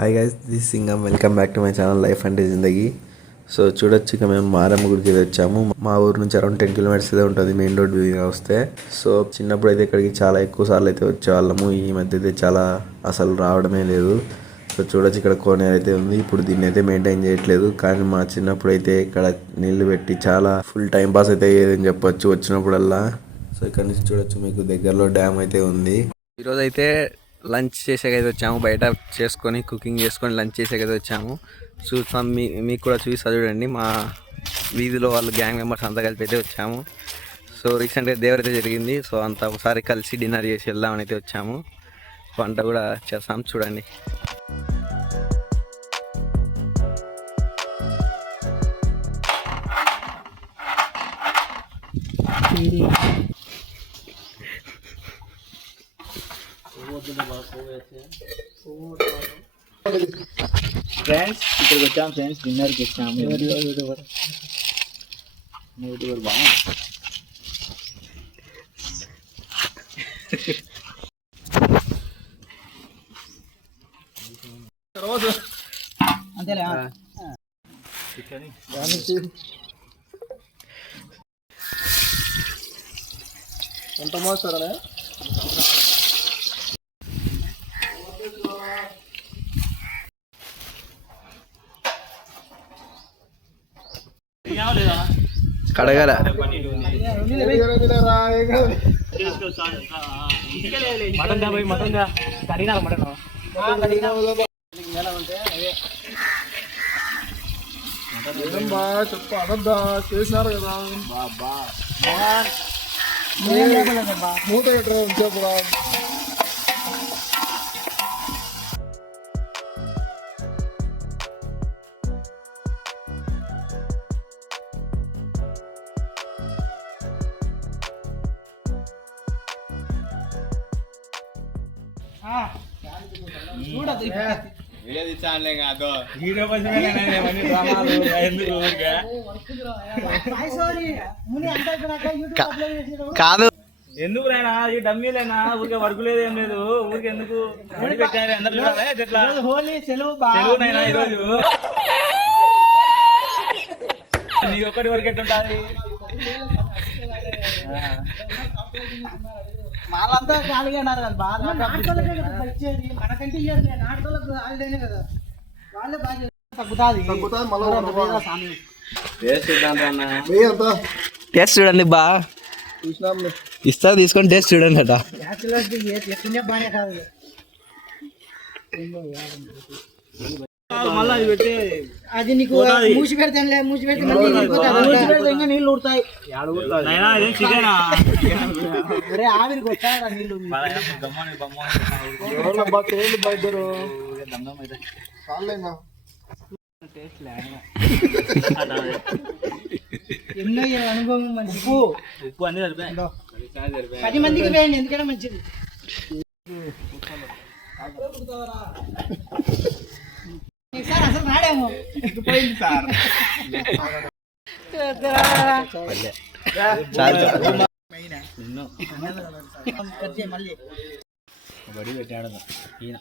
Hi guys, this Singam. Welcome back to my channel life అంటే జిందగీ. So చూడొచ్చు, ఇక మేము మారమ్మ గుడికి వచ్చాము. మా ఊరు నుంచి అరౌండ్ 10 కిలోమీటర్స్ అయితే ఉంటుంది మెయిన్ రోడ్ మీద వస్తే. సో చిన్నప్పుడు అయితే ఇక్కడికి చాలా ఎక్కువ సార్లు అయితే వచ్చేవాళ్ళము. ఈ మధ్య అయితే చాలా అసలు రావడమే లేదు. సో చూడొచ్చు, ఇక్కడ కోనేరు అయితే ఉంది. ఇప్పుడు దీన్ని అయితే మెయింటైన్ చేయట్లేదు, కానీ మా చిన్నప్పుడు అయితే ఇక్కడ నీళ్లు పెట్టి చాలా ఫుల్ టైం పాస్ అయితే అయ్యేదని చెప్పొచ్చు వచ్చినప్పుడల్లా. సో ఇక్కడ నుంచి చూడొచ్చు, మీకు దగ్గరలో డ్యామ్ అయితే ఉంది. ఈరోజు అయితే లంచ్ చేసేకైతే వచ్చాము. బయట చేసుకొని కుకింగ్ చేసుకొని లంచ్ చేసేకైతే వచ్చాము. చూస్తాం, మీకు కూడా చూపిస్తా చూడండి. మా వీధిలో వాళ్ళు గ్యాంగ్ మెంబర్స్ అంతా కలిపి అయితే వచ్చాము. సో రీసెంట్గా దేవరైతే జరిగింది. సో అంతా ఒకసారి కలిసి డిన్నర్ చేసి వెళ్దామని అయితే వచ్చాము. వంట కూడా చేస్తాం చూడండి. ఫ్రెండ్స్ ఇక్కడికి వచ్చాము. ఫ్రెండ్స్ డిన్నర్కి వచ్చాము. అంతేలే ఎంత మోస్తారా? కడగల మటన్ కడిగినా మటన్ చెప్పు అనద్దా, చేసినారు కదా. మూట కట్టరా చెప్పురా. కాదు, ఎందుకు రాయనా ఈ డమ్మీలేనా? ఊరికే వర్క్ లేదు, ఏం లేదు. ఊరికి ఎందుకు పెట్టారు? సెలవునైనా ఈరోజు నీ ఒక్కటి వరకు ఎట్టుంటుంది? వాళ్ళంతా ఖాళీగా అన్నారు కదా, మనకంటే నాటకాలకు హాలిడేనే కదా. వాళ్ళే బాగా తగ్గుతుంది. టేస్ట్ చూడండి బా, ఇస్తా తీసుకొని టేస్ట్ చూడండి అట. బాగానే కాదు. అది నీకు మూసి పెడతానులే, మూసి పెడితే ఇంకా నీళ్ళు ఉడతాయి. అరే ఆవిరికి వచ్చారా నీళ్ళు? ఎన్నో అనుభవం మంచి. ఉప్పు అన్ని సరిపోయి 10 మందికి వేయండి, ఎందుకంటే మంచిది. సార్ అసలు రాడేమో పోయింది సార్. మళ్ళీ బడి పెట్టాడు ఈయన.